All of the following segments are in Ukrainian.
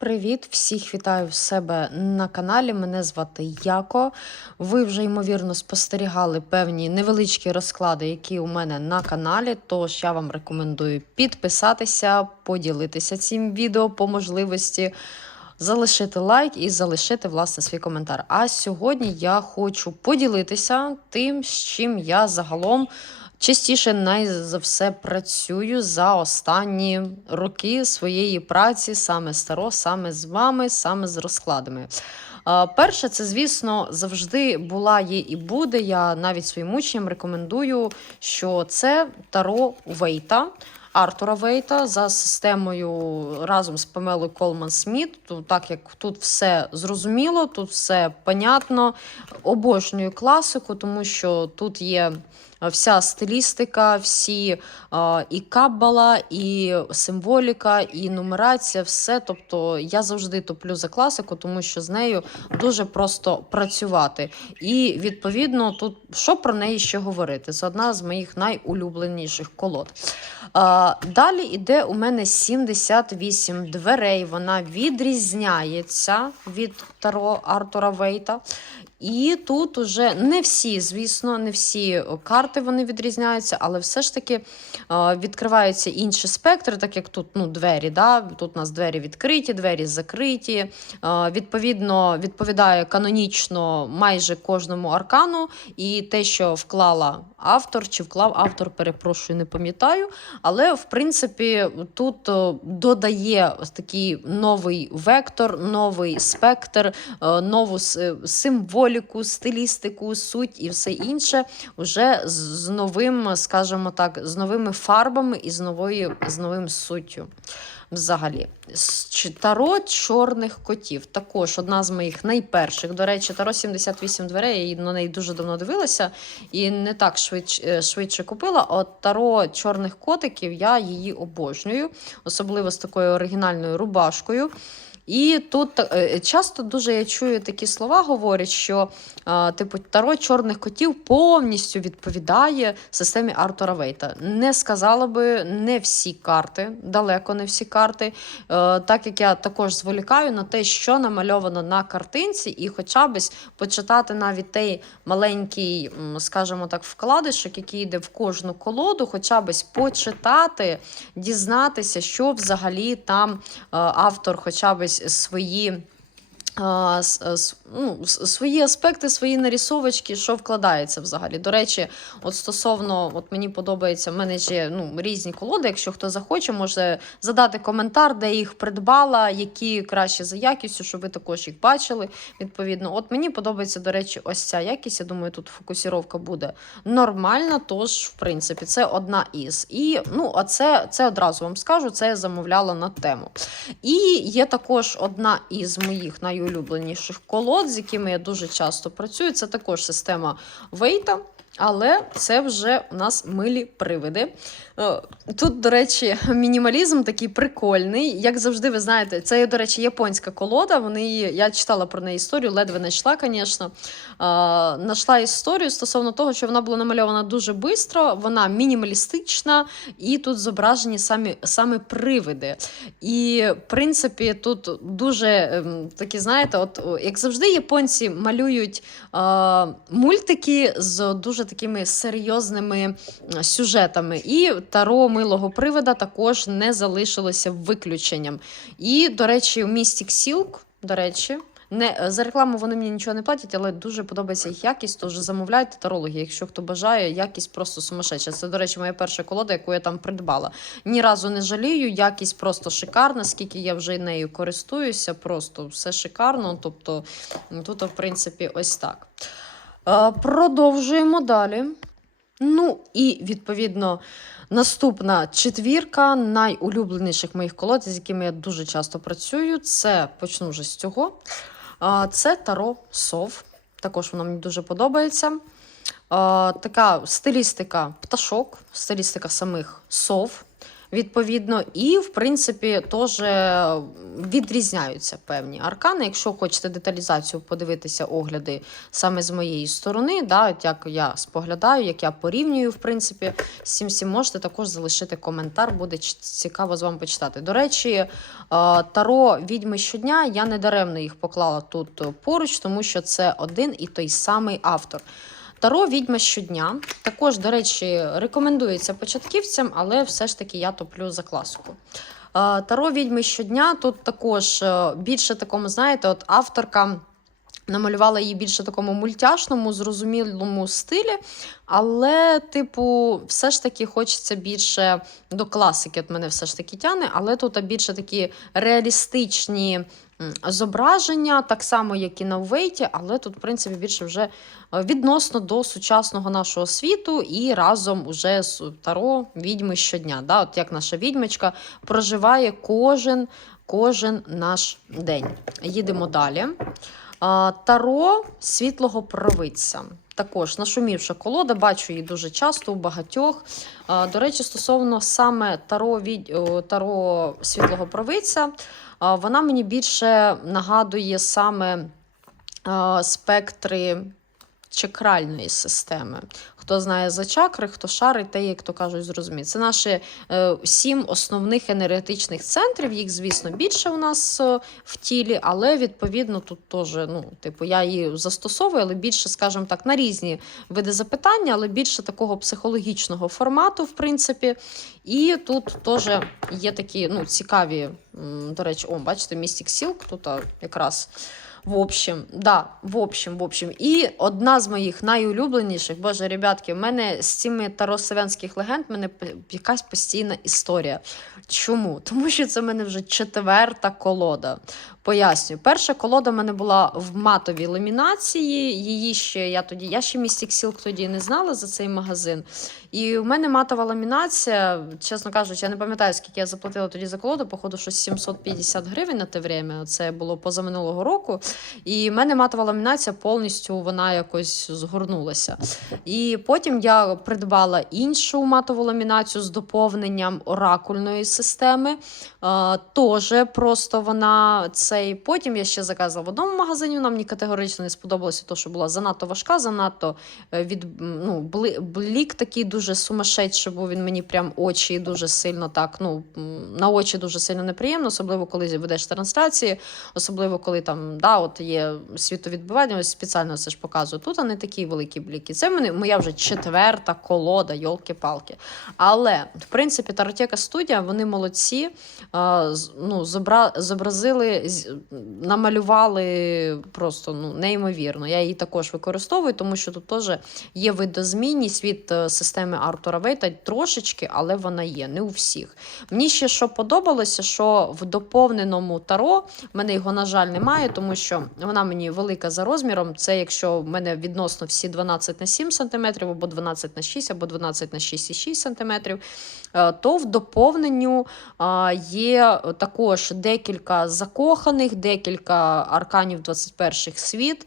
Привіт, всіх вітаю в себе на каналі. Мене звати Яко. Ви вже ймовірно спостерігали певні невеличкі розклади, які у мене на каналі. Тож я вам рекомендую підписатися, поділитися цим відео по можливості, залишити лайк і залишити власне свій коментар. А сьогодні я хочу поділитися тим, з чим я загалом. Частіше най за все працюю за останні роки своєї праці, саме старо, саме з вами, саме з розкладами. Перше, це, звісно, завжди була, є і буде. Я навіть своїм учням рекомендую, що це Таро Вейта. Артура Вейта за системою разом з Памелою Колман Сміт. Так як тут все зрозуміло, тут все понятно. Обожнюю класику, тому що тут є вся стилістика, всі а, і каббала, і символіка, і нумерація, все. Тобто я завжди топлю за класику, тому що з нею дуже просто працювати. І відповідно, тут що про неї ще говорити? Це одна з моїх найулюбленіших колод. А, далі йде у мене 78 дверей. Вона відрізняється від Таро Артура Вейта. І тут уже не всі, звісно, не всі карти вони відрізняються, але все ж таки е, відкриваються інші спектри, так як тут ну, двері. Да? Тут у нас двері відкриті, двері закриті. Е, Відповідно, відповідає канонічно майже кожному аркану. І те, що вклала автор, чи вклав автор, перепрошую, не пам'ятаю. Але в принципі тут е, додає такий новий вектор, новий спектр, е, нову с- символіку, стилістику, суть і все інше вже з новим, скажімо так, з новими фарбами і з новою з новим суттю. Взагалі, Таро чорних котів. Також одна з моїх найперших. До речі, Таро 78 дверей. Я на неї дуже давно дивилася і не так швидше, швидше купила. От Таро чорних котиків я її обожнюю, особливо з такою оригінальною рубашкою. І тут е, часто дуже я чую такі слова, говорять, що типу таро чорних котів повністю відповідає системі Артура Вейта. Не сказала би не всі карти, далеко не всі карти. Е, так як я також зволікаю на те, що намальовано на картинці, і хоча б почитати навіть той маленький, скажімо так, вкладишок, який йде в кожну колоду, хоча б почитати, дізнатися, що взагалі там е, автор, хоча б свої. Ну, свої аспекти, свої нарисовочки, що вкладається взагалі. До речі, от стосовно, от мені подобається, в мене є ну, різні колоди. Якщо хто захоче, може задати коментар, де їх придбала, які краще за якістю, щоб ви також їх бачили. Відповідно, от мені подобається, до речі, ось ця якість. Я думаю, тут фокусіровка буде нормальна. Тож, в принципі, це одна із. І ну, а це, це одразу вам скажу, це я замовляла на тему. І є також одна із моїх найулюбленіших колод, з якими я дуже часто працюю. Це також система Вейта. Але це вже у нас милі привиди. Е, Тут, до речі, мінімалізм такий прикольний. Як завжди, ви знаєте, це, до речі, японська колода. Вони я читала про неї історію, ледве не йшла, звісно. Знайшла історію стосовно того, що вона була намальована дуже швидко, вона мінімалістична, і тут зображені самі, саме привиди. І, в принципі, тут дуже ем, такі, знаєте, от як завжди, японці малюють е, мультики з дуже такими серйозними сюжетами. І таро милого привида також не залишилося виключенням. І, до речі, Mystic Silk, до речі. Не за рекламу вони мені нічого не платять, але дуже подобається їх якість. Тож замовляйте тарологи, якщо хто бажає, якість просто сумасшедша. Це, до речі, моя перша колода, яку я там придбала. Ні разу не жалію, якість просто шикарна. Скільки я вже нею користуюся, просто все шикарно. Тобто тут, в принципі, ось так. Е, Продовжуємо далі. Ну і відповідно. Наступна четвірка найулюбленіших моїх колод, з якими я дуже часто працюю. Це почну вже з цього. Це Таро Сов. Також воно мені дуже подобається. Така стилістика пташок, стилістика самих сов. Відповідно, і в принципі теж відрізняються певні аркани. Якщо хочете деталізацію подивитися огляди саме з моєї сторони, да, от як я споглядаю, як я порівнюю, в принципі, з цим всім можете також залишити коментар, буде цікаво з вами почитати. До речі, е, таро відьми щодня я не даремно їх поклала тут е, поруч, тому що це один і той самий автор. Таро відьма щодня. Також, до речі, рекомендується початківцям, але все ж таки я топлю за класику. Е, Таро відьми щодня тут також е, більше такому, знаєте, от авторка. Намалювала її більше такому мультяшному, зрозумілому стилі, але, типу, все ж таки хочеться більше до класики. От мене все ж таки тяне, але тут більше такі реалістичні зображення, так само, як і на Вейті, але тут, в принципі, більше вже е, відносно до сучасного нашого світу і разом уже з таро відьми щодня. Да? От як наша відьмочка проживає кожен, кожен наш день. Їдемо далі. Таро світлого провидця. Також нашумівша колода, бачу її дуже часто у багатьох. До речі, стосовно саме таро, таро світлого провидця, вона мені більше нагадує саме спектри чакральної системи. Хто знає за чакри, хто шарить, те, як то кажуть, зрозуміє. Це наші е, сім основних енергетичних центрів. Їх, звісно, більше у нас е, в тілі, але відповідно тут теж, ну, типу, я її застосовую, але більше, скажімо так, на різні види запитання, але більше такого психологічного формату, в принципі. І тут теж є такі ну, цікаві, до речі, о, бачите, Mystic Silk тут якраз. В общем, да, в общем, в общем. І одна з моїх найулюбленіших, боже, ребятки, в мене з цими таро-славянських легенд в мене якась постійна історія. Чому? Тому що це в мене вже четверта колода. Пояснюю, перша колода в мене була в матовій ламінації. Її ще я тоді, я ще Mystic Silk тоді не знала за цей магазин. І в мене матова ламінація, чесно кажучи, я не пам'ятаю, скільки я заплатила тоді за колоду, походу, щось 750 гривень на те время. Це було позаминулого року. І в мене матова ламінація повністю вона якось згорнулася. І потім я придбала іншу матову ламінацію з доповненням оракульної системи. Теж просто вона цей. Потім я ще заказала в одному магазині. Вона мені категорично не сподобалося, то що була занадто важка, занадто е, від ну, блік такий дуже сумасшедший, був він мені прям очі дуже сильно так. Ну на очі дуже сильно неприємно, особливо коли ведеш трансляції, особливо коли там да, от є світовідбивання, ось спеціально це ж показую. Тут вони такі великі бліки. Це мене моя вже четверта колода, йолки-палки. Але в принципі Таротека студія, вони молодці. а, ну, зобра... зобразили, намалювали просто ну, неймовірно. Я її також використовую, тому що тут теж є видозмінність від е, системи Артура Вейта трошечки, але вона є, не у всіх. Мені ще що подобалося, що в доповненому таро в мене його, на жаль, немає, тому що вона мені велика за розміром. Це якщо в мене відносно всі 12 на 7 см, або 12 на 6, або 12 на 6,6 см, е, то в доповненню є також декілька закоханих, декілька арканів 21-х світ,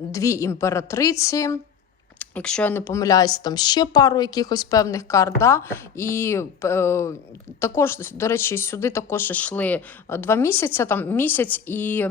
дві імператриці. Якщо я не помиляюся, там ще пару якихось певних карт. Да? І е, також, до речі, сюди також йшли е, два місяці, там місяць і.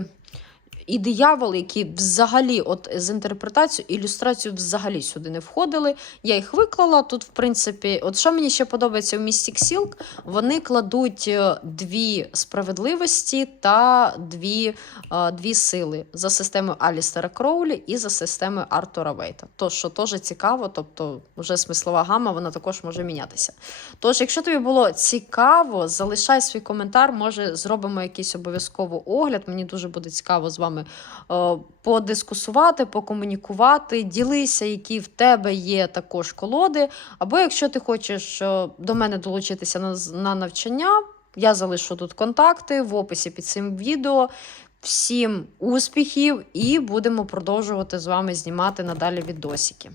І диявол, які взагалі, от з інтерпретацією, ілюстрацію взагалі сюди не входили. Я їх виклала. Тут, в принципі, от що мені ще подобається в Mystic Silk, вони кладуть е, дві справедливості та дві, е, дві сили за системою Алістера Кроулі і за системою Артура Вейта. То, що теж цікаво, тобто вже смислова гама, вона також може мінятися. Тож, якщо тобі було цікаво, залишай свій коментар, може зробимо якийсь обов'язково огляд. Мені дуже буде цікаво з вами е, подискусувати, покомунікувати. Ділися, які в тебе є також колоди. Або якщо ти хочеш е, до мене долучитися на навчання, я залишу тут контакти в описі під цим відео. Всім успіхів і будемо продовжувати з вами знімати надалі відосики.